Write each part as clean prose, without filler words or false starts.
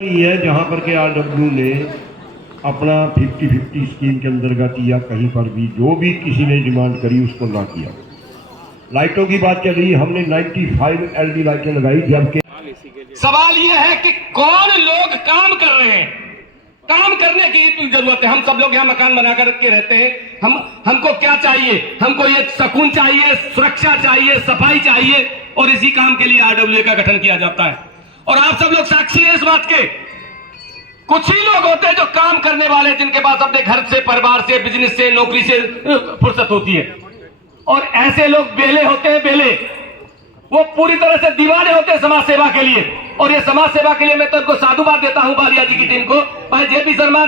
है जहां पर के आरडब्ल्यू ने अपना 50-50 स्कीम के अंतर्गत या कहीं पर भी जो भी किसी ने डिमांड करी उसको ना किया। लाइटों की बात चल रही, हमने 95 एलईडी लाइटें लगाई, जबकि सवाल यह है कि कौन लोग काम कर रहे हैं। काम करने की जरूरत है। हम सब लोग यहाँ मकान बना करके रहते हैं। हमको क्या चाहिए? हमको ये सुकून चाहिए, सुरक्षा चाहिए, सफाई चाहिए, और इसी काम के लिए आरडब्ल्यू का गठन किया जाता है। और आप सब लोग साक्षी हैं इस बात के। कुछ ही लोग होते हैं जो काम करने वाले, जिनके पास अपने घर से, परिवार से, बिजनेस से, नौकरी से फुर्सत होती है। और ऐसे लोग बेले होते हैं, बेले, वो पूरी तरह से दीवाने होते हैं समाज सेवा के लिए। और ये समाज सेवा के लिए मैं तो इनको साधुवाद देता हूं, बालिया जी की टीम को। भाई जेपी शर्मा,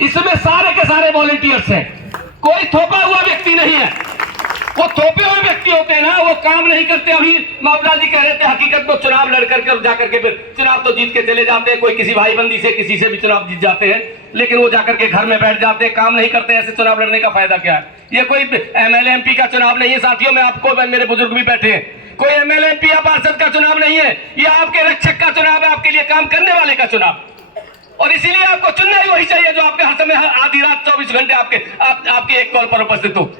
इसमें सारे के सारे वॉलंटियर्स हैं, कोई थोपा हुआ व्यक्ति नहीं है। वो थोपे हुए व्यक्ति होते हैं ना, वो काम नहीं करते। अभी मावड़ा जी कह रहे थे, हकीकत में चुनाव लड़ करके जाकर के फिर चुनाव तो जीत के चले जाते हैं। कोई किसी भाई बंदी से, किसी से भी चुनाव जीत जाते हैं, लेकिन वो जाकर के घर में बैठ जाते हैं, काम नहीं करते। ऐसे चुनाव लड़ने का फायदा क्या है? ये कोई एमएलए एमपी का चुनाव नहीं है साथियों। मैं आपको, मेरे बुजुर्ग भी बैठे हैं, कोई एमएलए एमपी या पार्षद का चुनाव नहीं है। ये आपके रक्षक का चुनाव है, आपके लिए काम करने वाले का चुनाव। और इसीलिए आपको चुनना ही वही चाहिए जो आपके हर समय, आधी रात 24 घंटे आपके एक कॉल पर उपस्थित हो।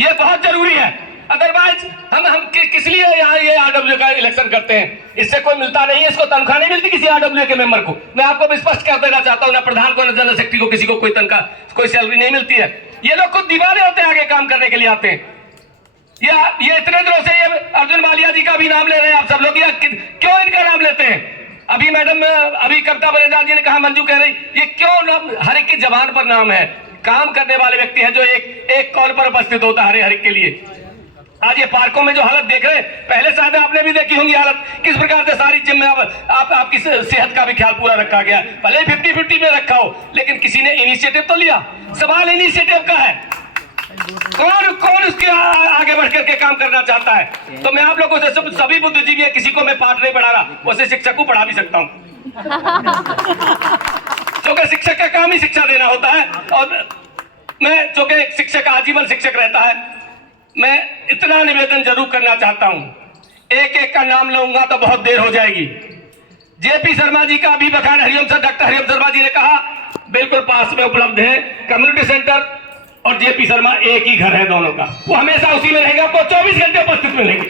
ये बहुत जरूरी है। अदरवाइज हम किस लिए यहाँ ये आरडब्ल्यू का इलेक्शन करते हैं? इससे कोई मिलता नहीं है, इसको तनख्वाह नहीं मिलती किसी आरडब्ल्यू के मेंबर को। मैं आपको स्पष्ट कर देना चाहता हूँ, ना प्रधान को, ना जनरल सेक्रेटरी को, किसी को कोई तनख्वाह, कोई सैलरी नहीं मिलती है। ये लोग खुद दीवाने होते हैं, आगे काम करने के लिए आते हैं। ये इतने दिनों से ये अर्जुन मालिया जी का भी नाम ले रहे हैं आप सब लोग, क्यों इनका नाम लेते हैं? अभी मैडम, अभी कविता बनेजा जी ने कहा, मंजू कह रही, ये क्यों नाम? हर एक की जबान पर नाम है। काम करने वाले व्यक्ति है जो एक कॉल पर उपस्थित होता है हर एक के लिए। आज ये पार्कों में जो हालत देख रहे हैं, पहले शायद आपने भी देखी होंगी हालत, किस प्रकार से सारी जिम में आपकी सेहत का भी ख्याल पूरा रखा गया। भले 50-50 में रखा हो, लेकिन किसी ने इनिशिएटिव तो लिया। सवाल इनिशिएटिव का है, कौन उसके आगे बढ़ करके काम करना चाहता है? तो मैं आप लोगों से, सभी बुद्धिजीवी है, किसी को मैं पाठ नहीं पढ़ा रहा, वैसे शिक्षक को पढ़ा भी सकता हूँ, क्योंकि शिक्षक का काम ही शिक्षा देना होता है। और मैं, चूंकि एक शिक्षक आजीवन शिक्षक रहता है, मैं इतना निवेदन जरूर करना चाहता हूं, एक एक का नाम लूंगा तो बहुत देर हो जाएगी। जेपी शर्मा जी का अभी बखान डॉक्टर हरिओम शर्मा जी ने कहा, बिल्कुल पास में उपलब्ध है कम्युनिटी सेंटर, और जेपी शर्मा एक ही घर है दोनों का, वो हमेशा उसी में रहेगा, आपको 24 घंटे उपस्थित मिलेंगे।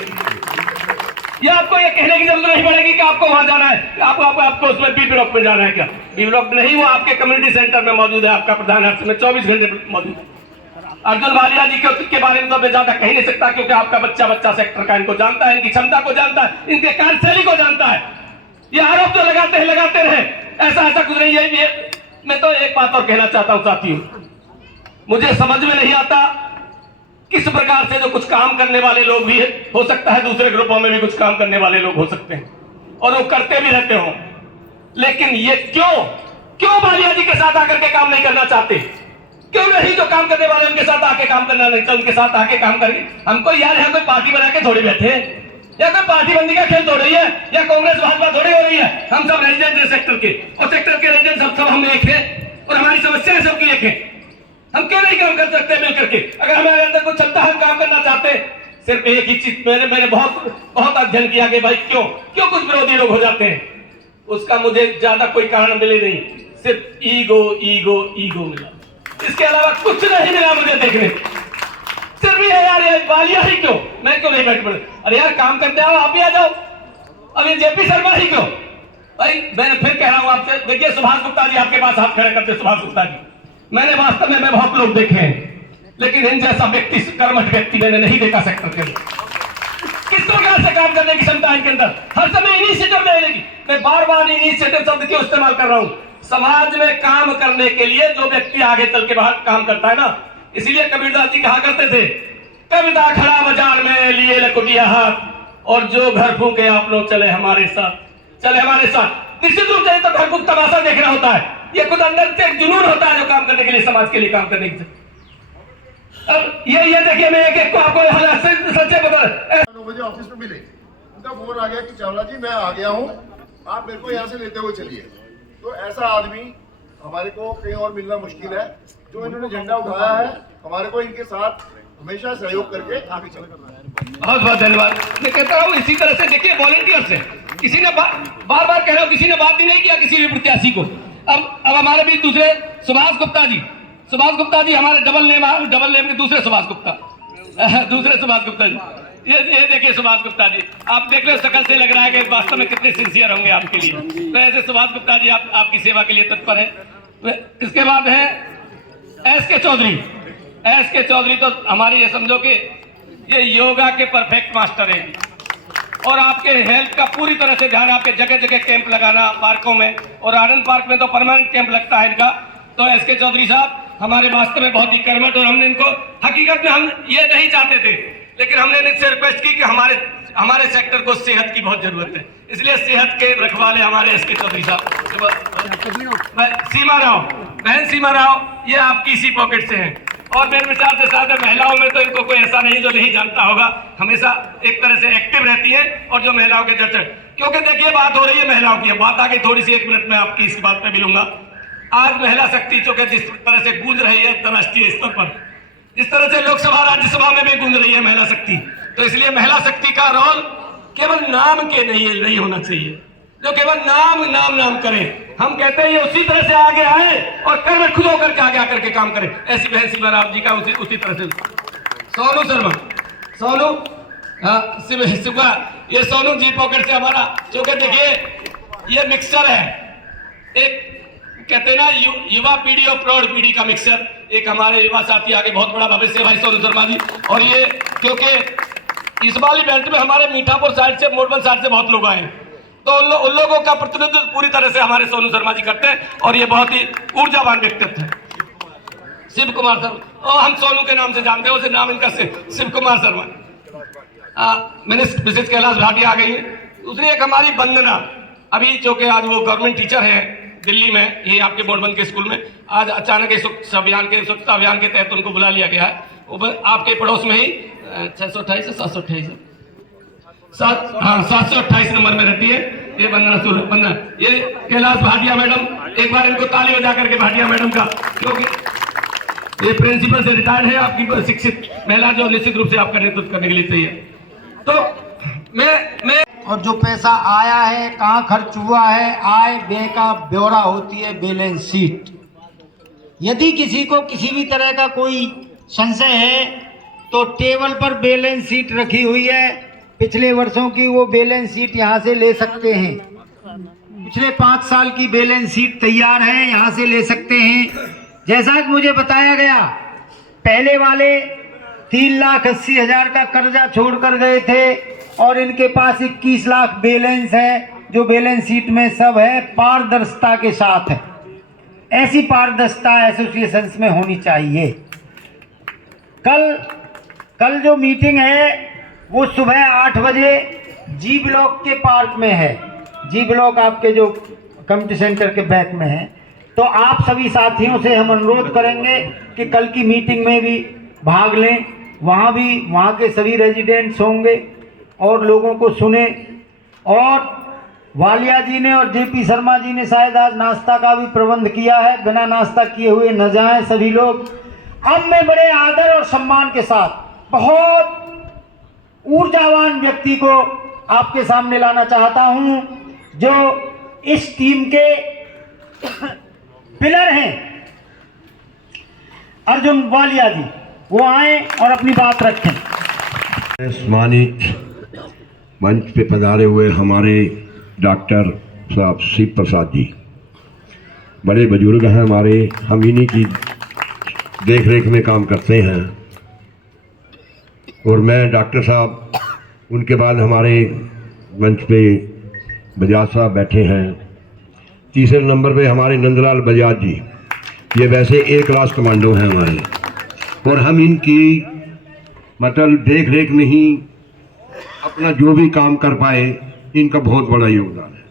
या आपको ये कहने की जरूरत नहीं पड़ेगी कि आपको वहां जाना है, आपको उसमें बी ब्लॉक में जाना है। क्या बी ब्लॉक नहीं, वो आपके कम्युनिटी सेंटर में मौजूद है, आपका प्रधान हर समय 24 घंटे मौजूद है। अर्जुन मालिया जी के बारे में तो मैं ज्यादा कह नहीं सकता, क्योंकि आपका बच्चा सेक्टर का इनको जानता है, इनकी क्षमता को जानता है, इनके कार्यशैली को जानता है। ये आरोप तो लगाते रहे, ऐसा कुछ नहीं है। ये मैं तो एक बात और कहना चाहता हूं साथियों, मुझे समझ में नहीं आता किस प्रकार से जो कुछ काम करने वाले लोग भी हो सकता है, दूसरे ग्रुपों में भी कुछ काम करने वाले लोग हो सकते हैं, और वो करते भी रहते हो, लेकिन ये क्यों मालिया जी के साथ आकर के काम नहीं करना चाहते? क्यों नहीं? जो काम करने वाले उनके साथ आके काम करना नहीं चाहिए, उनके साथ आके काम करके। हमको यार है, कोई पार्टी बना के थोड़ी बैठे हैं, या कोई पार्टी बंदी का खेल थोड़ी है, या कांग्रेस भाजपा थोड़ी हो रही है। हम सब रेजिडेंट हैं सेक्टर के, और सेक्टर के रेजिडेंट सब हम एक हैं, और हमारी समस्या सबकी एक है। हम क्यों नहीं काम कर सकते मिल करके? अगर हमारे अंदर कुछ क्षमता, हम काम करना चाहते हैं। सिर्फ एक ही चीज मैंने बहुत अध्ययन किया कि भाई क्यों कुछ विरोधी लोग हो जाते हैं। उसका मुझे ज्यादा कोई कारण मिले नहीं, सिर्फ ईगो मिला, इसके अलावा कुछ नहीं मिला मुझे देखने। सिर्फ ये यार, ये बालिया ही क्यों, मैं क्यों नहीं बैठ पड़े? अरे यार काम करते आओ, आप भी आ जाओ। अब ये जेपी शर्मा ही क्यों? भाई मैंने फिर कह रहा हूं आपसे, देखिए सुभाष गुप्ता जी आपके पास हाथ खड़े करते। सुभाष गुप्ता जी, मैंने वास्तव में बहुत लोग देखे हैं, लेकिन इन जैसा व्यक्ति, कर्मठ व्यक्ति मैंने नहीं देखा सेक्टर के अंदर। किस प्रकार से काम करने की क्षमता है इनके अंदर, हर समय इनिशिएटिव लेने की। मैं बार इनिशिएटिव शब्द क्यों इस्तेमाल कर रहा हूं? समाज में काम करने के लिए जो व्यक्ति आगे चल के बाहर काम करता है ना, इसीलिए कबीरदास जी कहा करते थे, कविता खड़ा बाजार में लिए लकुटिया हाथ, और जो घर फूके आप लोग चले हमारे साथ। निश्चित रूप से तो घर फूक तमाशा देखना होता है, ये खुद अंदर से एक जुनून होता है जो काम करने के लिए, समाज के लिए काम करने के लिए। अब ये देखिए, मैं एक को आपको सच्चे बता, 9 बजे ऑफिस में मिले, उनका फोन आ गया कि चावला जी मैं आ गया हूँ, आप मेरे को यहाँ से लेते हुए चलिए। तो ऐसा आदमी हमारे को कहीं और मिलना मुश्किल है। जो इन्होंने झंडा उठाया है, हमारे को इनके साथ हमेशा सहयोग करके आगे चलना है। बहुत धन्यवाद। मैं कहता हूँ इसी तरह से देखिए, वॉलंटियर्स हैं, किसी ने बार बार कह रहा हूं, किसी ने बात ही नहीं किया किसी भी प्रत्याशी को। अब हमारे बीच दूसरे सुभाष गुप्ता जी हमारे डबल नेम के दूसरे सुभाष गुप्ता जी, ये देखिए सुभाष गुप्ता जी, आप देख लो शकल से लग रहा है कि वास्तव में कितने सिंसियर होंगे आपके लिए। तो ऐसे सुभाष गुप्ता जी आपकी सेवा के लिए तत्पर है। इसके बाद है एस के चौधरी तो हमारे ये समझो कि ये योगा के परफेक्ट मास्टर हैं और आपके हेल्थ का पूरी तरह से ध्यान, आपके जगह जगह कैंप लगाना पार्कों में, और आनंद पार्क में तो परमानेंट कैंप लगता है इनका। तो एस के चौधरी साहब हमारे वास्तव में बहुत ही कर्मठ, और हमने इनको हकीकत में हम ये नहीं चाहते थे, लेकिन हमने इनसे रिक्वेस्ट की कि हमारे सेक्टर को सेहत की बहुत जरूरत है, इसलिए सेहत के रखवाले हमारे एस के चौधरी साहब। बहन सीमा राव ये आपकी इसी पॉकेट से हैं, और मेरे विचार से साथ महिलाओं में तो इनको कोई ऐसा नहीं जो नहीं जानता होगा, हमेशा एक तरह से एक्टिव रहती है और जो महिलाओं के जज, क्योंकि देखिए बात हो रही है महिलाओं की, बात आगे थोड़ी सी 1 मिनट में आपकी इस बात पे मिलूंगा। आज महिला शक्ति चूंकि जिस तरह से गूंज रही है अंतर्राष्ट्रीय स्तर पर, जिस तरह से लोकसभा राज्यसभा में भी गूंज रही है महिला शक्ति, तो इसलिए महिला शक्ति का रोल केवल नाम के नहीं होना चाहिए, जो केवल नाम करें। हम कहते हैं ये उसी तरह से आगे आए और कर में खुद होकर के आगे आकर के काम करें। ऐसी बहन सीमा राव जी का उसी तरह से सोनू शर्मा, ये सोनू जी पॉकेट से हमारा, क्योंकि देखिए ये मिक्सचर है, एक कहते हैं ना युवा पीढ़ी और प्रौढ़ पीढ़ी का मिक्सचर, एक हमारे युवा साथी आगे बहुत बड़ा भविष्य भाई सोनू शर्मा जी। और ये क्योंकि इस वाली बेल्ट में हमारे मीठापुर साइड से, मोडबल साइड से बहुत लोग आए, तो उन लोगों का प्रतिनिधित्व पूरी तरह से हमारे सोनू शर्मा जी करते हैं, और ये बहुत ही ऊर्जावान व्यक्तित्व है। शिव कुमार शर्मा, और हम सोनू के नाम से जानते हैं, उसे नाम इनका शिव कुमार शर्मा। मिसेस कैलाश भाटिया आ गई है। दूसरी एक हमारी वंदना, अभी जो कि आज वो गवर्नमेंट टीचर है दिल्ली में, ये आपके बोर्डबंद के स्कूल में, आज अचानक स्वच्छता अभियान के तहत उनको बुला लिया गया है। वो आपके पड़ोस में ही 628 है 728 है 728 नंबर में रहती है ये वंदना। ये कैलाश भाटिया मैडम, एक बार इनको ताली बजा करके भाटिया मैडम का, क्योंकि ये प्रिंसिपल से रिटायर्ड है, आपकी शिक्षित महिला जो निश्चित रूप से आपका नेतृत्व करने के लिए चाहिए। तो मैं और जो पैसा आया है कहाँ खर्च हुआ है, आय व्यय का ब्यौरा होती है बैलेंस शीट। यदि किसी को किसी भी तरह का कोई संशय है तो टेबल पर बैलेंस शीट रखी हुई है, पिछले वर्षों की वो बैलेंस शीट यहाँ से ले सकते हैं। पिछले 5 साल की बैलेंस शीट तैयार है, यहाँ से ले सकते हैं। जैसा कि मुझे बताया गया, पहले वाले 3,80,000 का कर्जा छोड़ कर गए थे और इनके पास 21 लाख बैलेंस है, जो बैलेंस शीट में सब है, पारदर्शिता के साथ है। ऐसी पारदर्शिता एसोसिएशंस में होनी चाहिए। कल जो मीटिंग है वो सुबह 8 बजे जी ब्लॉक के पार्क में है। जी ब्लॉक आपके जो कम्युनिटी सेंटर के बैक में है। तो आप सभी साथियों से हम अनुरोध करेंगे कि कल की मीटिंग में भी भाग लें, वहाँ के सभी रेजिडेंट्स होंगे और लोगों को सुने। और वालिया जी ने और जेपी शर्मा जी ने शायद आज नाश्ता का भी प्रबंध किया है, बिना नाश्ता किए हुए न जाएं सभी लोग। अब मैं बड़े आदर और सम्मान के साथ बहुत ऊर्जावान व्यक्ति को आपके सामने लाना चाहता हूं, जो इस टीम के पिलर हैं, अर्जुन वालिया जी। वो आए और अपनी बात रखें। सम्मानित मंच पे पधारे हुए हमारे डॉक्टर साहब शिव प्रसाद जी, बड़े बुजुर्ग हैं हमारे, हम इन्हीं की देख रेख में काम करते हैं। और मैं डॉक्टर साहब, उनके बाद हमारे मंच पे बजाज साहब बैठे हैं। तीसरे नंबर पे हमारे नंदलाल बजाज जी, ये वैसे A क्लास कमांडो हैं हमारे, और हम इनकी मतलब देख रेख में ही अपना जो भी काम कर पाए, इनका बहुत बड़ा योगदान है।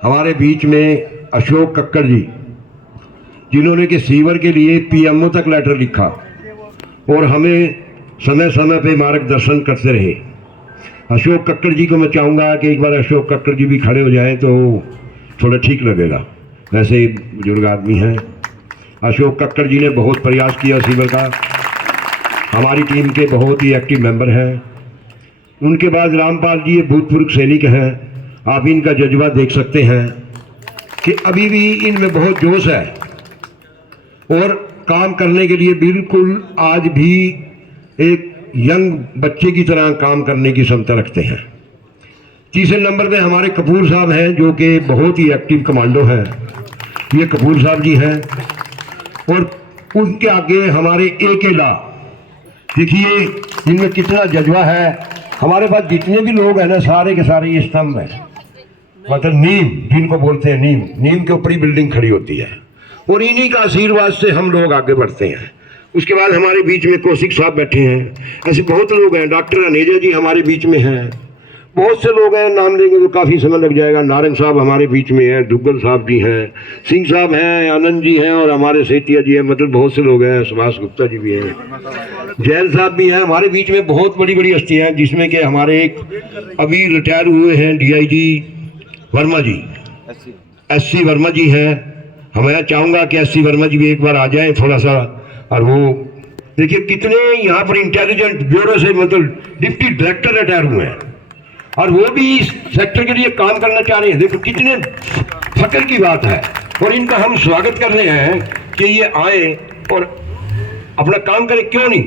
हमारे बीच में अशोक कक्कड़ जी, जिन्होंने कि सीवर के लिए PMO तक लेटर लिखा और हमें समय समय पे मार्गदर्शन करते रहे। अशोक कक्कड़ जी को मैं चाहूँगा कि एक बार अशोक कक्कड़ जी भी खड़े हो जाएं तो थोड़ा ठीक लगेगा, वैसे ही बुजुर्ग आदमी हैं। अशोक कक्कड़ जी ने बहुत प्रयास किया सीवर का, हमारी टीम के बहुत ही एक्टिव मेंबर हैं। उनके बाद रामपाल जी ये भूतपूर्व सैनिक हैं, आप इनका जज्बा देख सकते हैं कि अभी भी इनमें बहुत जोश है और काम करने के लिए बिल्कुल आज भी एक यंग बच्चे की तरह काम करने की क्षमता रखते हैं। तीसरे नंबर पे हमारे कपूर साहब हैं जो कि बहुत ही एक्टिव कमांडो हैं, ये कपूर साहब जी हैं। और उनके आगे हमारे अकेला, देखिए इनमें कितना जज्बा है। हमारे पास जितने भी लोग हैं ना, सारे के सारे ये स्तंभ हैं, मतलब नीम जिनको बोलते हैं, नीम के ऊपर ही बिल्डिंग खड़ी होती है और इन्हीं का आशीर्वाद से हम लोग आगे बढ़ते हैं। उसके बाद हमारे बीच में कौशिक साहब बैठे हैं, ऐसे बहुत लोग हैं। डॉक्टर अनेजा जी हमारे बीच में हैं, बहुत से लोग हैं, नाम लेंगे तो काफ़ी समय लग जाएगा। नारंग साहब हमारे बीच में हैं, दुग्गल साहब जी हैं, सिंह साहब हैं, आनंद जी हैं और हमारे सेतिया जी हैं, मतलब बहुत से लोग हैं। सुभाष गुप्ता जी भी हैं, जैन साहब भी हैं। हमारे बीच में बहुत बड़ी बड़ी हस्तियाँ हैं, जिसमें कि हमारे एक अभी रिटायर हुए हैं DIG वर्मा जी, SC वर्मा जी हैं। मैं चाहूँगा कि SC वर्मा जी भी एक बार आ जाए थोड़ा सा। और वो देखिए कितने यहाँ पर इंटेलिजेंट ब्यूरो से मतलब डिप्टी डायरेक्टर रिटायर हुए हैं और वो भी इस सेक्टर के लिए काम करना चाह रहे हैं। देखो कितने फक्र की बात है और इनका हम स्वागत कर रहे हैं कि ये आए और अपना काम करें। क्यों नहीं,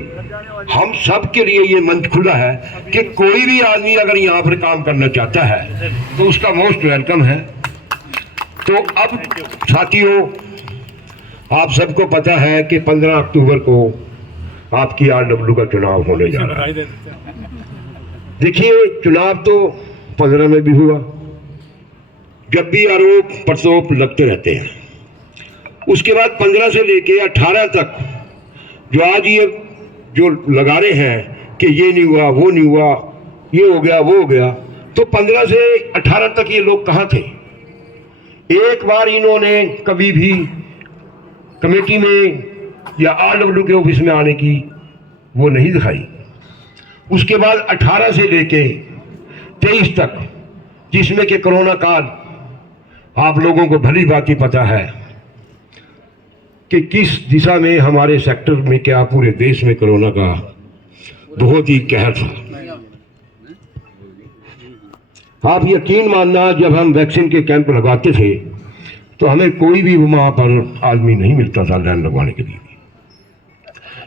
हम सब के लिए ये मंच खुला है कि कोई भी आदमी अगर यहाँ पर काम करना चाहता है तो उसका मोस्ट वेलकम है। तो अब साथियों, आप सबको पता है कि 15 अक्टूबर को आपकी RW का चुनाव होने जा रहा है। देखिए चुनाव तो 15 में भी हुआ, जब भी आरोप प्रत्यारोप लगते रहते हैं। उसके बाद 15 से लेके 18 तक जो आज ये जो लगा रहे हैं कि ये नहीं हुआ, वो नहीं हुआ, ये हो गया, वो हो गया, तो 15 से 18 तक ये लोग कहाँ थे? एक बार इन्होंने कभी भी कमेटी में या RW के ऑफिस में आने की वो नहीं दिखाई। उसके बाद 18 से लेके 23 तक, जिसमें कि कोरोना काल, आप लोगों को भली भांति पता है कि किस दिशा में हमारे सेक्टर में, क्या पूरे देश में कोरोना का बहुत ही कहर था। आप यकीन मानना, जब हम वैक्सीन के कैंप लगाते थे तो हमें कोई भी वहां पर आदमी नहीं मिलता था लाइन लगवाने के लिए।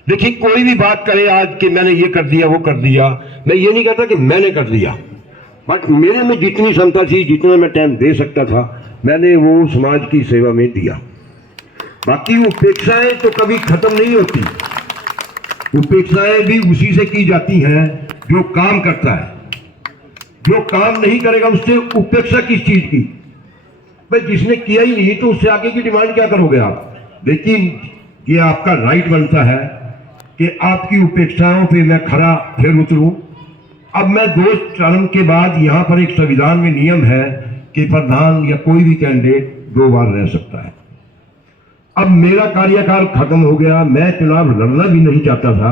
देखिए कोई भी बात करे आज कि मैंने ये कर दिया, वो कर दिया, मैं ये नहीं कहता कि मैंने कर दिया, बट मेरे में जितनी क्षमता थी, जितना मैं टाइम दे सकता था, मैंने वो समाज की सेवा में दिया। बाकी उपेक्षाएं तो कभी खत्म नहीं होती, उपेक्षाएं भी उसी से की जाती हैं जो काम करता है। जो काम नहीं करेगा उससे उपेक्षा किस चीज की? भाई जिसने किया ही नहीं तो उससे आगे की डिमांड क्या करोगे आप? लेकिन ये आपका राइट बनता है कि आपकी उपेक्षाओं पे मैं खरा फिर उतरूं। अब मैं 2 टर्म के बाद यहाँ पर एक संविधान में नियम है कि प्रधान या कोई भी कैंडिडेट 2 बार रह सकता है। अब मेरा कार्यकाल खत्म हो गया, मैं चुनाव लड़ना भी नहीं चाहता था,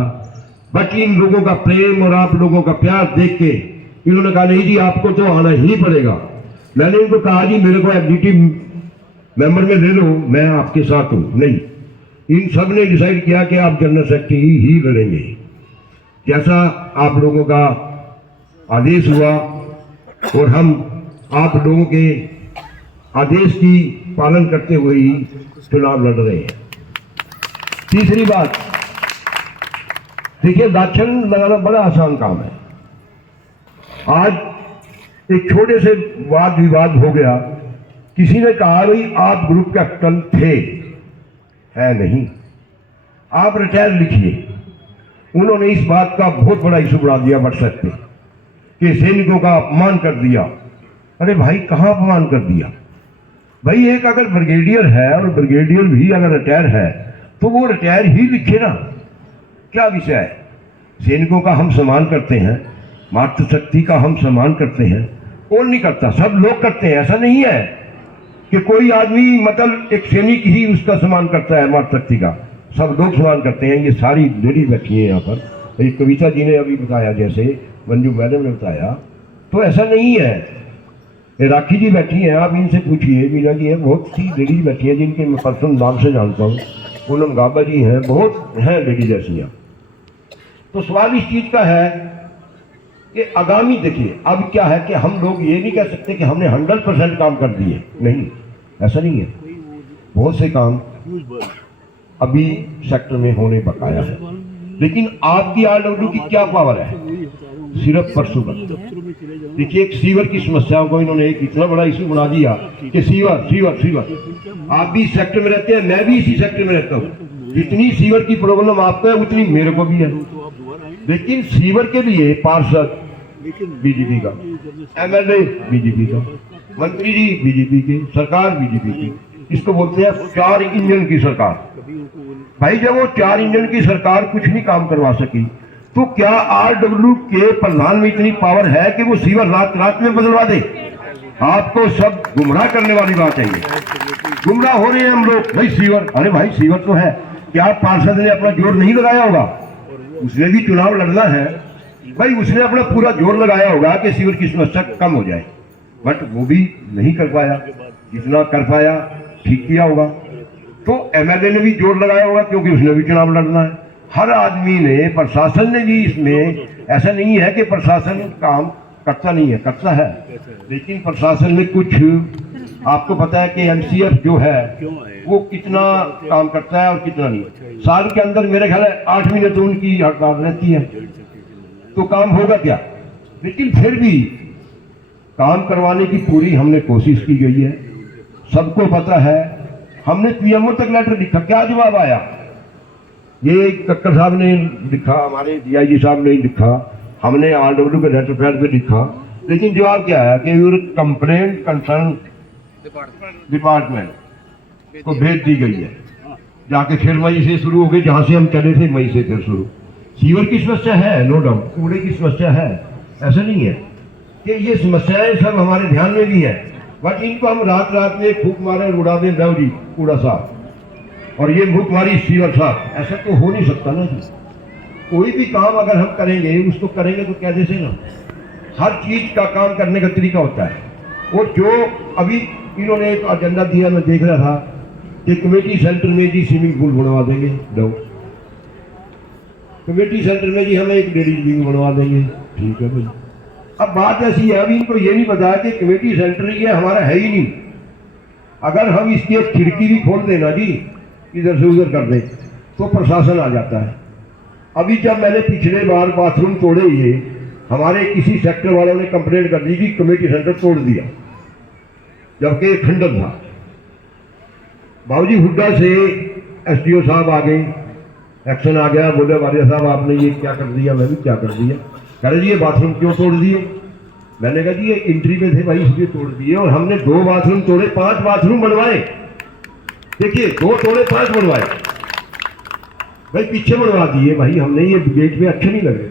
बट इन लोगों का प्रेम और आप लोगों का प्यार देख के इन्होंने कहा नहीं जी आपको तो आना ही पड़ेगा। मैंने इनको कहा जी मेरे को एग्जीक्यूटिव मेंबर में ले लो, मैं आपके साथ हूं। नहीं, इन सब ने डिसाइड किया कि आप जनरल सेक्रेटरी ही लड़ेंगे। जैसा आप लोगों का आदेश हुआ और हम आप लोगों के आदेश की पालन करते हुए ही चुनाव लड़ रहे हैं। तीसरी बात, देखिए दाक्षण लगाना बड़ा आसान काम है। आज एक छोटे से वाद विवाद हो गया, किसी ने कहा भाई आप ग्रुप कैप्टन थे, है नहीं, आप रिटायर लिखिए। उन्होंने इस बात का बहुत बड़ा इशू बना दिया व्हाट्सएप पे कि सैनिकों का अपमान कर दिया। अरे भाई कहाँ अपमान कर दिया? भाई एक अगर ब्रिगेडियर है और ब्रिगेडियर भी अगर रिटायर है तो वो रिटायर ही लिखे ना, क्या विषय है? सैनिकों का हम सम्मान करते हैं, मातृशक्ति का हम सम्मान करते हैं। कौन नहीं करता? सब लोग करते हैं। ऐसा नहीं है कि कोई आदमी मतलब एक सैनिक ही उसका सम्मान करता है मातृशक्ति का, सब लोग सम्मान करते हैं। ये सारी लेडीज बैठी है यहाँ पर, एक कविता जी ने अभी बताया, जैसे मंजू मैडम ने बताया, तो ऐसा नहीं है। राखी जी बैठी हैं, आप इनसे पूछिए, मीना जी हैं, बहुत सी लेडीज बैठी हैं जिनके मैं पर्सनल नाम से जानता हूँ, पूनम गाबा जी हैं, बहुत हैं लेडीज ऐसी हैं। तो सवाल इस चीज़ का है कि आगामी देखिए अब क्या है कि हम लोग ये नहीं कह सकते कि हमने 100% काम कर दिए, नहीं, ऐसा नहीं है। बहुत से काम अभी सेक्टर में होने बकाया है, लेकिन आपकी RW की क्या पावर है, सिर्फ परसों देखिए एक सीवर की समस्याओं को इन्होंने एक इतना बड़ा इशू बना दिया कि सीवर सीवर सीवर। आप भी इस सेक्टर में रहते हैं, मैं भी इसी सेक्टर में रहता हूँ। जितनी सीवर की प्रॉब्लम आपको है उतनी मेरे को भी है, लेकिन सीवर के लिए पार्षद बीजेपी का, MLA बीजेपी का, मंत्री जी बीजेपी के, सरकार बीजेपी की। इसको बोलते हैं 4 इंजन की सरकार। भाई जब वो 4 इंजन की सरकार कुछ नहीं काम करवा सकी, तो क्या RW के प्रधान में इतनी पावर है कि वो सीवर रात रात में बदलवा दे? आपको सब गुमराह करने वाली बात है ये। गुमराह हो रहे हैं हम लोग। भाई सीवर, अरे भाई सीवर तो है, क्या पार्षद ने अपना जोर नहीं लगाया होगा? उसने भी चुनाव लड़ना है भाई, उसने अपना पूरा जोर लगाया होगा कि सीवर की समस्या कम हो जाए, बट वो भी नहीं कर पाया। जितना कर पाया ठीक किया होगा। तो MLA ने भी जोर लगाया होगा क्योंकि उसने भी चुनाव लड़ना है। हर आदमी ने, प्रशासन ने भी, इसमें ऐसा नहीं है कि प्रशासन काम करता नहीं है, करता है, लेकिन प्रशासन में कुछ, आपको पता है कि MCF जो है वो कितना काम करता है और कितना नहीं। साल के अंदर मेरे ख्याल है 8 महीने तो उनकी हड़ताल रहती है, तो काम होगा क्या? लेकिन फिर भी काम करवाने की पूरी हमने कोशिश की गई है, सबको पता है। हमने PMO तक लेटर लिखा, क्या जवाब आया? ये कक्कर साहब ने लिखा, हमारे DIG साहब ने लिखा, हमने RW के लेटर पैड पे लिखा, लेकिन जवाब क्या आया कि योर कंप्लेंट कंसर्न डिपार्टमेंट को भेज दी गई है। जाके फिर मई से शुरू हो गई, जहाँ से हम चले थे मई से फिर शुरू। सीवर की समस्या है, नो डाउट, कूड़े की समस्या है, ऐसा नहीं है कि ये समस्याएं सब हमारे ध्यान में भी है, बट इनको हम रात रात में फूक मारे और उड़ा दें, रहो जी कूड़ा साफ, और ये भूख मारी सीवर साफ, ऐसा तो हो नहीं सकता ना जी। कोई भी काम अगर हम करेंगे, उसको करेंगे तो क्या जैसे ना, हर चीज का काम करने का तरीका होता है। और जो अभी इन्होंने एक एजेंडा दिया, मैं देख रहा था कि कमेटी सेंटर में जी स्विमिंग पूल बनवा देंगे, दो कमेटी सेंटर में जी हमें एक लेडीज विंग बनवा देंगे, ठीक है भाई। अब बात ऐसी है, अभी इनको ये नहीं पता कि कमेटी सेंटर ये हमारा है ही नहीं। अगर हम इसकी एक खिड़की भी खोल देना जी, इधर से उधर कर दें, तो प्रशासन आ जाता है। अभी जब मैंने पिछले बार बाथरूम तोड़े, ये हमारे किसी सेक्टर वालों ने कंप्लेंट कर दी कि कमेटी सेंटर तोड़ दिया, जबकि खंडन था। बाबूजी हुड्डा से SDO साहब आ गए, एक्शन आ गया, बोले वारिया साहब आपने ये क्या कर दिया? मैं भी क्या कर दिया? कह रहे जी ये बाथरूम क्यों तोड़ दिए? मैंने कहा जी ये एंट्री में थे भाई, इसलिए तोड़ दिए। और हमने 2 बाथरूम तोड़े, 5 बाथरूम बनवाए। देखिए 2 तोड़े 5 बनवाए भाई, पीछे बनवा दिए भाई हमने, ये गेट में अच्छे नहीं लगे।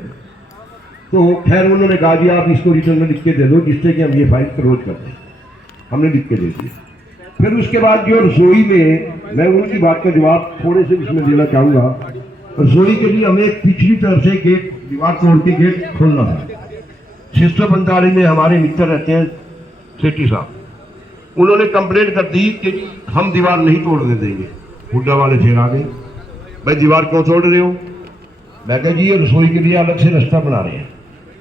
तो खैर उन्होंने कहा जी आप इसको रिटर्न में लिख के दे दो, जिससे कि हम ये फाइल क्लोज कर दें। हमने लिख के दे दी। फिर उसके बाद जो रसोई में, मैं उनकी बात का जवाब थोड़े से इसमें देना चाहूँगा। रसोई के लिए हमें एक पिछली तरफ से गेट, दीवार तोड़ के गेट खोलना है। 645 में हमारे मित्र रहते हैं सेठी साहब, उन्होंने कंप्लेंट कर दी कि हम दीवार नहीं तोड़ने देंगे। हुड्डा वाले फिर आ गए, भाई दीवार क्यों तोड़ रहे हो? मैं कहा जी ये रसोई के लिए अलग से रास्ता बना रहे हैं।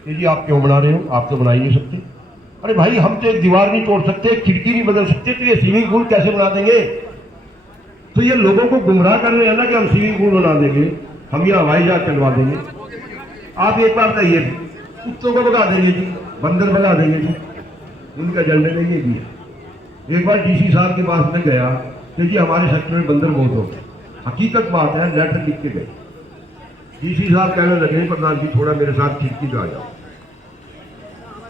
कि जी आप क्यों बना रहे हो? आप तो बना ही नहीं सकते। अरे भाई हम तो एक दीवार नहीं तोड़ सकते, खिड़की नहीं बदल सकते, तो ये स्विमिंग पूल कैसे बना देंगे? तो ये लोगों को गुमराह कर रहे हैं ना कि हम स्विमिंग पूल बना देंगे, हम ये हवाई जहाज चलवा देंगे। आप एक बार बताइए, कुत्तों को भगा देंगे जी, बंदर भगा देंगे जी, उनका एजेंडे में ये भी है। एक बार DC साहब के पास में गया कि जी हमारे सेक्टर में बंदर बहुत हो गए। हकीकत बात है, लेटर लिख के गए। DC साहब कहने लगे प्रधान जी थोड़ा मेरे साथ खिड़की पे आ जाओ।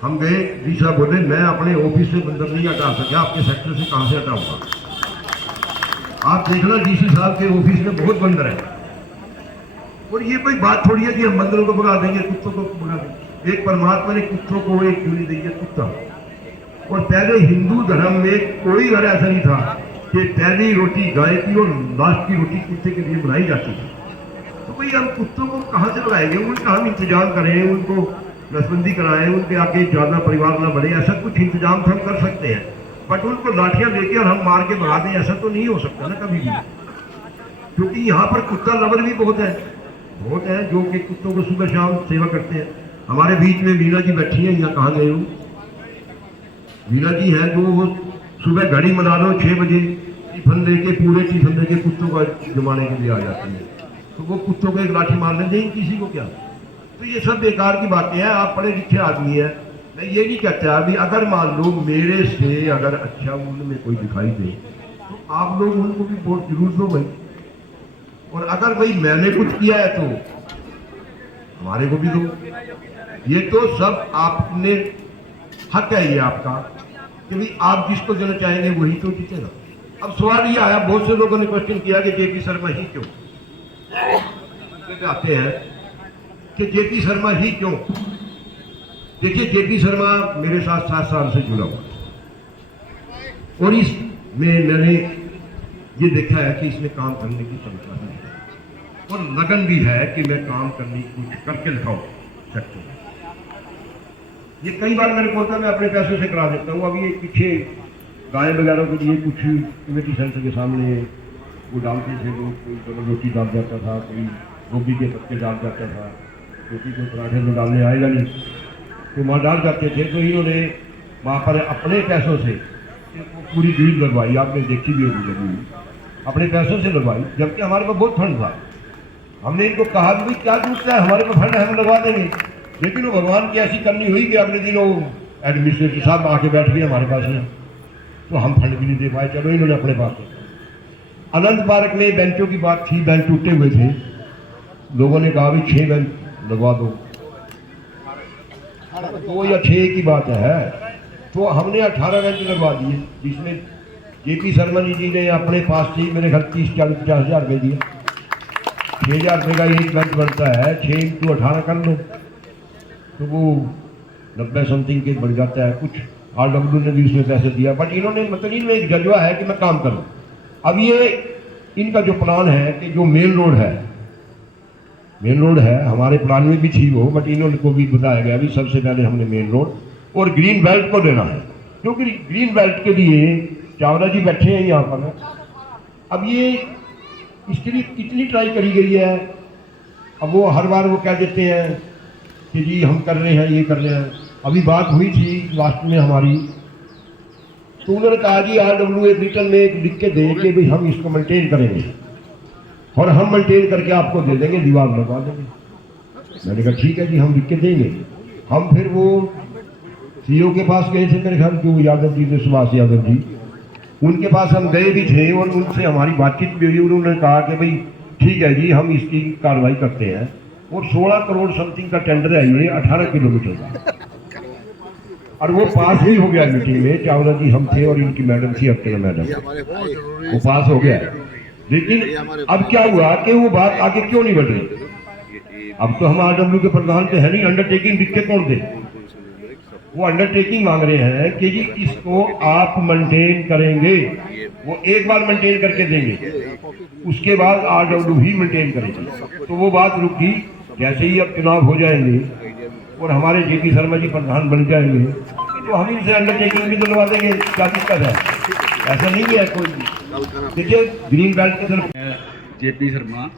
हम गए, DC साहब बोले मैं अपने ऑफिस से बंदर नहीं हटा सका, आपके सेक्टर से कहाँ से हटाऊंगा? आप देखना DC साहब के ऑफिस में बहुत बंदर है। और ये कोई बात थोड़ी है कि हम बंदरों को भगा देंगे, कुत्तों को भगा देंगे। एक परमात्मा ने कुत्तों को एक चूड़ी दी है, कुत्ता। और पहले हिंदू धर्म में कोई घर ऐसा नहीं था कि पहली रोटी गाय की और लास्ट की रोटी कुत्ते के लिए बनाई जाती थी। तो भाई हम कुत्तों को कहाँ से लगाएंगे? उनका हम इंतजाम करें, उनको नसबंदी कराएं, उनके आगे ज़्यादा परिवार ना बढ़े, ऐसा कुछ इंतजाम तो हम कर सकते हैं। बट उनको लाठियाँ लेके और हम मार के भगा दें, ऐसा तो नहीं हो सकता ना कभी भी। क्योंकि यहाँ पर कुत्ता लवर भी बहुत है जो कि कुत्तों को सुबह शाम सेवा करते हैं। हमारे बीच में वीणा जी बैठी है, यहाँ कहाँ गए हो? वीणा जी है जो वो सुबह घड़ी मना लो 6 बजे टिफन लेके पूरे टिफन लेके कुत्तों को जमाने के लिए आ जाती है, तो वो कुत्तों को एक लाठी मारने देंगे किसी को क्या? तो ये सब बेकार की बातें हैं। आप पढ़े लिखे आदमी हैं, मैं ये नहीं कहता अभी अगर मान लो मेरे से अगर अच्छा उनमें कोई दिखाई दे तो आप लोग उनको भी वोट जरूर दो भाई, और अगर भाई मैंने कुछ किया है तो हमारे को भी दो। ये तो सब आपने हक है ये आपका कि भाई आप जिसको देना चाहेंगे वही तो जीतेगा। अब सवाल ये आया, बहुत से लोगों ने क्वेश्चन किया कि जेपी शर्मा ही क्यों? आते हैं कि जेपी शर्मा ही क्यों? देखिए जेपी शर्मा मेरे साथ 7 साल से जुड़ा हुआ है और इसमें मैंने ये देखा है कि इसमें काम करने की क्षमता है और लगन भी है कि मैं काम करने की कुछ करके दिखाऊं सकता हूँ। ये कई बार मेरे को होता है मैं अपने पैसों से करा देता हूँ। अभी एक पीछे गाय वगैरह के लिए कुछ कमेटी सेंटर के सामने वो डालते थे लोग, कोई डबल रोटी डाल जाता था, कोई गोभी के पत्ते डाल जाता था, रोटी को पराठे में डालने आएगा नहीं तो वहाँ डाल जाते थे। तो इन्होंने वहाँ पर अपने पैसों से पूरी ग्रिल लगवाई, आपने देखी भी होगी लगी हुई, अपने पैसों से लगवाई, जबकि हमारे पास बहुत फंड था। हमने इनको कहा कि भाई क्या दूसरा है, हमारे पास फंड है, हम लगवा देंगे, लेकिन वो भगवान की ऐसी करनी हुई कि अगले दिन वो एडमिनिस्ट्रेटर साहब आके बैठ गए हमारे पास में, तो हम फंड भी नहीं दे पाए। चलो इन्होंने अपने पास आनंद पार्क में बेंचों की बात थी, बेंच टूटे हुए थे, लोगों ने कहा भी 6 बेंच लगवा दो, 2 या 6 की बात है, तो हमने 18 बेंच लगवा दिए, जिसमें जेपी शर्मा जी ने अपने पास से मेरे घर 30-40-50 हज़ार रुपये दिए। 6,000 रुपये का एक बेंच बनता है, 6 × 18 कर लो तो वो 90 समथिंग के बढ़ जाता है। कुछ RW ने भी उसमें पैसे दिया, बट इन्होंने मतलब इनमें एक जज्बा है कि मैं काम करूँ। अब ये इनका जो प्लान है कि जो मेन रोड है हमारे प्लान में भी थी वो, बट इन्होंने को भी बताया गया भी सबसे पहले हमने मेन रोड और ग्रीन बेल्ट को देना है, क्योंकि ग्रीन बेल्ट के लिए चावला जी बैठे हैं यहाँ पर। अब ये इसके लिए कितनी ट्राई करी गई है, अब वो हर बार वो कह देते हैं कि जी हम कर रहे हैं, ये कर रहे हैं। अभी बात हुई थी लास्ट में हमारी, तो उन्होंने कहा जी RW एक रिटर्न में एक लिख के दे कि भाई हम इसको मेंटेन करेंगे और हम मेंटेन करके आपको दे देंगे, दीवार लगवा देंगे। मैंने कहा ठीक है जी हम लिख के देंगे। हम फिर वो CEO के पास गए थे, मेरे ख्याल जो यादव जी थे, सुभाष यादव जी, उनके पास हम गए भी थे और उनसे हमारी बातचीत भी हुई। उन्होंने कहा कि भाई ठीक है जी हम इसकी कार्रवाई करते हैं, और 16 करोड़ समथिंग का टेंडर है ये 18 किलोमीटर का, और वो पास भी हो गया मीटिंग में। चावला जी हम थे और इनकी मैडम थी अर्चना मैडम, वो पास हो गया। लेकिन अब क्या हुआ कि वो बात आगे क्यों नहीं बढ़ रही? अब तो हम RW के प्रधान तो है नहीं, अंडरटेकिंग लिख के कौन दे? वो अंडरटेकिंग मांग रहे हैं कि जी इसको आप मेंटेन करेंगे, वो एक बार मेंटेन करके देंगे, उसके बाद RW ही मेंटेन करेंगे। तो वो बात रुकी। जैसे ही अब चुनाव हो जाएंगे और हमारे जेपी शर्मा जी प्रधान बन जाएंगे तो हम इनसे अंडरटेकिंग भी दिलवा देंगे, क्या दिक्कत है? ऐसा नहीं है कोई। देखिए ग्रीन बेल्ट की तरफ जेपी शर्मा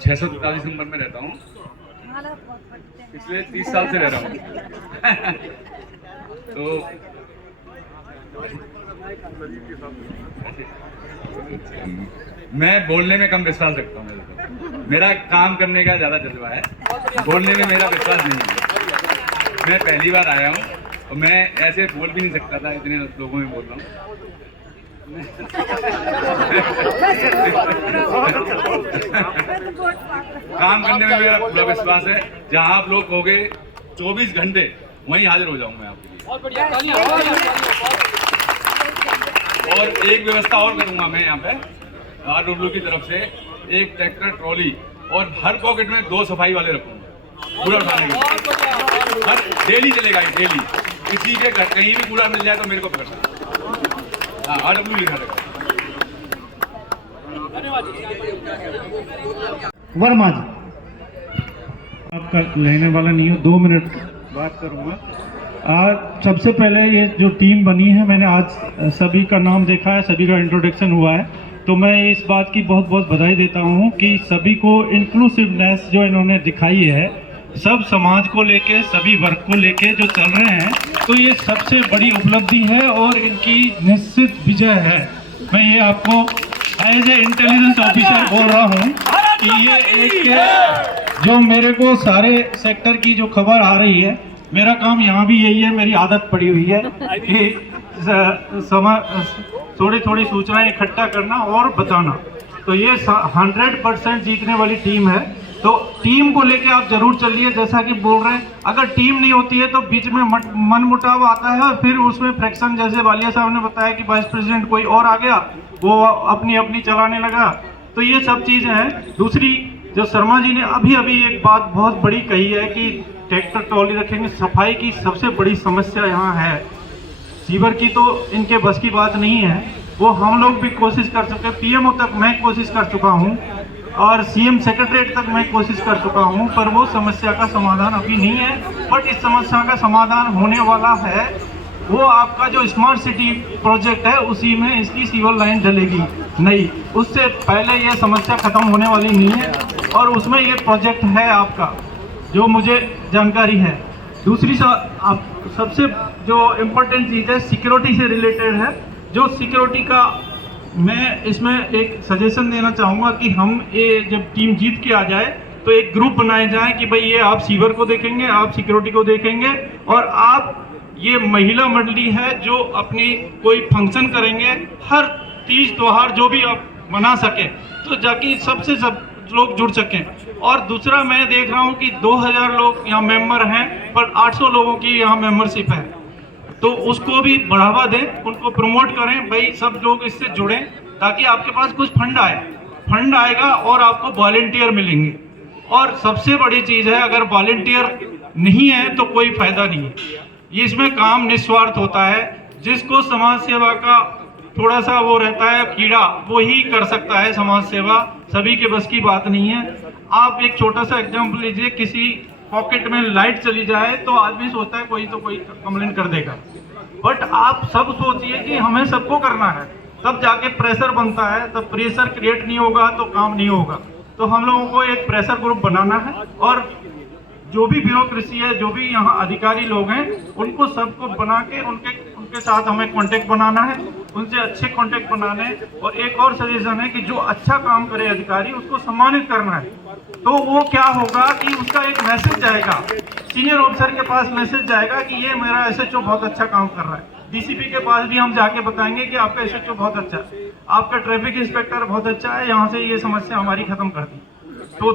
643 नंबर में रहता हूँ, पिछले 30 साल से रह रहा हूँ। तो मैं बोलने में कम विश्वास रखता हूँ, मेरा काम करने का ज़्यादा जज्बा है, बोलने में मेरा विश्वास नहीं है। मैं पहली बार आया हूँ और मैं ऐसे बोल भी नहीं सकता था, इतने लोगों में बोल रहा हूँ। काम करने में मेरा पूरा विश्वास है, जहाँ आप लोग कहोगे 24 घंटे वहीं हाजिर हो जाऊंगा मैं आपके लिए। और एक व्यवस्था और करूंगा मैं यहाँ पे RW की तरफ से, एक ट्रैक्टर ट्रॉली और हर पॉकेट में 2 सफाई वाले रखूंगा कूड़ा उठाने के। हर डेली चलेगा ये, डेली किसी के घर कहीं भी कूड़ा मिल जाए तो मेरे को पकड़ना। हाँ RW लिखा रहेगा। वर्मा जी आपका लेने वाला नहीं हूँ, 2 मिनट बात करूँगा। आज सबसे पहले ये जो टीम बनी है, मैंने आज सभी का नाम देखा है, सभी का इंट्रोडक्शन हुआ है, तो मैं इस बात की बहुत बहुत बधाई देता हूँ कि सभी को इंक्लूसिवनेस जो इन्होंने दिखाई है, सब समाज को लेके, सभी वर्ग को लेके जो चल रहे हैं, तो ये सबसे बड़ी उपलब्धि है और इनकी निश्चित विजय है। मैं ये आपको एज ए इंटेलिजेंस ऑफिसर बोल रहा हूँ कि ये एक जो मेरे को सारे सेक्टर की जो खबर आ रही है, मेरा काम यहाँ भी यही है, मेरी आदत पड़ी हुई है कि थोड़ी थोड़ी सूचनाएं इकट्ठा करना और बताना। तो ये 100% जीतने वाली टीम है, तो टीम को लेके आप जरूर चलिए। जैसा कि बोल रहे हैं, अगर टीम नहीं होती है तो बीच में मनमुटाव आता है और फिर उसमें फ्रैक्शन, जैसे वालिया साहब ने बताया कि वाइस प्रेसिडेंट कोई और आ गया, वो अपनी अपनी चलाने लगा, तो ये सब चीज़ें हैं। दूसरी, जो शर्मा जी ने अभी अभी एक बात बहुत बड़ी कही है कि ट्रैक्टर ट्रॉली रखेंगे, सफाई की सबसे बड़ी समस्या यहाँ है। सीवर की तो इनके बस की बात नहीं है, वो हम लोग भी कोशिश कर चुके, पीएमओ तक मैं कोशिश कर चुका हूँ और सीएम सेक्रेटरीट तक मैं कोशिश कर चुका हूँ, पर वो समस्या का समाधान अभी नहीं है। बट इस समस्या का समाधान होने वाला है। वो आपका जो स्मार्ट सिटी प्रोजेक्ट है, उसी में इसकी सीवर लाइन डलेगी नहीं, उससे पहले ये समस्या खत्म होने वाली नहीं है और उसमें ये प्रोजेक्ट है आपका, जो मुझे जानकारी है। दूसरी सबसे जो इम्पोर्टेंट चीज़ है, सिक्योरिटी से रिलेटेड है। जो सिक्योरिटी का मैं इसमें एक सजेशन देना चाहूँगा कि हम ये जब टीम जीत के आ जाए तो एक ग्रुप बनाए जाए कि भाई ये आप सीवर को देखेंगे, आप सिक्योरिटी को देखेंगे, और आप ये महिला मंडली है जो अपनी कोई फंक्शन करेंगे, हर तीज त्योहार जो भी आप मना सकें, तो जाके सबसे सब लोग जुड़ सकें। और दूसरा, मैं देख रहा हूँ कि 2000 लोग यहाँ मेंबर हैं, पर 800 लोगों की यहाँ मेंबरशिप है, तो उसको भी बढ़ावा दें, उनको प्रमोट करें, भाई सब लोग इससे जुड़ें, ताकि आपके पास कुछ फंड आए, फंड आएगा और आपको वॉलंटियर मिलेंगे। और सबसे बड़ी चीज़ है, अगर वॉलंटियर नहीं है तो कोई फायदा नहीं है। इसमें काम निस्वार्थ होता है, जिसको समाज सेवा का थोड़ा सा वो रहता है कीड़ा, वो ही कर सकता है समाज सेवा, सभी के बस की बात नहीं है। आप एक छोटा सा एग्जाम्पल लीजिए, किसी पॉकेट में लाइट चली जाए तो आदमी सोचता है कोई तो कोई कंप्लेंट कर देगा, बट आप सब सोचिए कि हमें सबको करना है, तब जाके प्रेशर बनता है। तब प्रेशर क्रिएट नहीं होगा तो काम नहीं होगा। तो हम लोगों को एक प्रेशर ग्रुप बनाना है और जो भी ब्यूरोक्रेसी है, जो भी यहाँ अधिकारी लोग हैं, उनको सबको बना के उनके साथ हमें कांटेक्ट बनाना है, उनसे अच्छे कांटेक्ट बनाने। और एक और सजेशन है कि जो अच्छा काम करे अधिकारी, उसको सम्मानित करना है। तो वो क्या होगा कि उसका एक मैसेज जाएगा, सीनियर ऑफिसर के पास मैसेज जाएगा कि ये मेरा एसएचओ बहुत अच्छा काम कर रहा है। डीसीपी के पास भी हम जाके बताएंगे कि आपका एसएचओ बहुत अच्छा है, आपका ट्रैफिक इंस्पेक्टर बहुत अच्छा है, यहाँ से ये समस्या हमारी खत्म कर दी। तो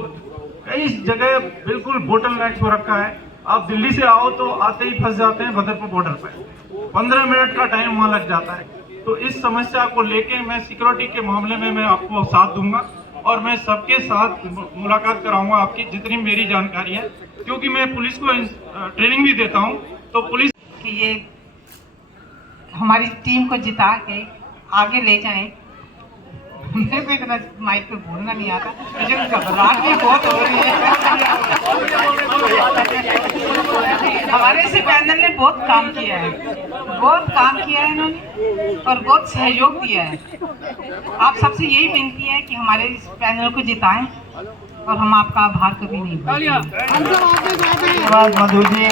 कई जगह बिल्कुल बोटल नेक्स हो रखा है। आप दिल्ली से आओ तो आते ही फंस जाते हैं बदरपुर बॉर्डर पर, 15 मिनट का टाइम वहाँ लग जाता है। तो इस समस्या को लेके मैं सिक्योरिटी के मामले में मैं आपको साथ दूंगा और मैं सबके साथ मुलाकात कराऊंगा आपकी, जितनी मेरी जानकारी है, क्योंकि मैं पुलिस को ट्रेनिंग भी देता हूं। तो पुलिस कि ये हमारी टीम को जिता के आगे ले जाएं। मेरे को इतना माइक पे बोलना नहीं आता, मुझे घबराहट भी बहुत हो रही है। हमारे इस पैनल ने बहुत काम किया है, इन्होंने और बहुत सहयोग दिया है। आप सबसे यही विनती है कि हमारे इस पैनल को जिताएं और हम आपका आभार कभी नहीं भूलेंगे। धन्यवाद मधु जी।